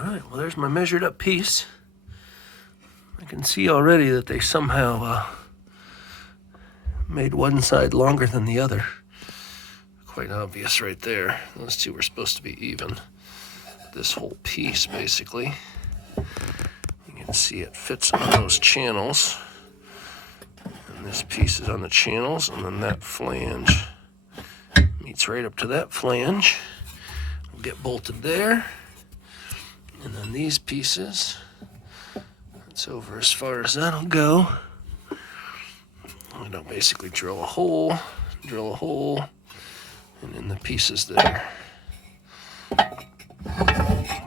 Alright, well there's my measured up piece. I can see already that they somehow made one side longer than the other. Quite obvious right there. Those two were supposed to be even. This whole piece, basically. You can see it fits on those channels. And this piece is on the channels, and then that flange meets right up to that flange. Will get bolted there. And then these pieces, that's over as far as that'll go. And I'll basically drill a hole, and in the pieces that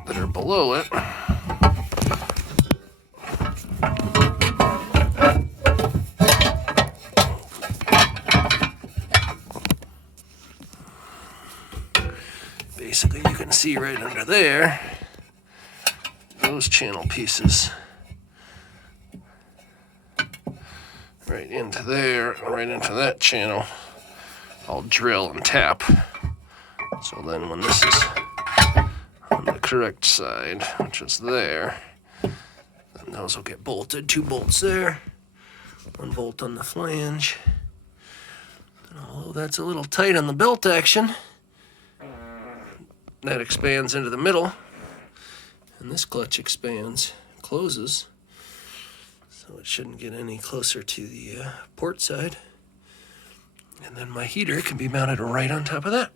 are below it, basically you can see right under there, those channel pieces right into there, right into that channel, I'll drill and tap. So then when this is on the correct side, which is there, then those will get bolted. 2 bolts there, 1 bolt on the flange. And although that's a little tight on the belt action, that expands into the middle, and this clutch expands, closes, so it shouldn't get any closer to the port side. And then my heater can be mounted right on top of that.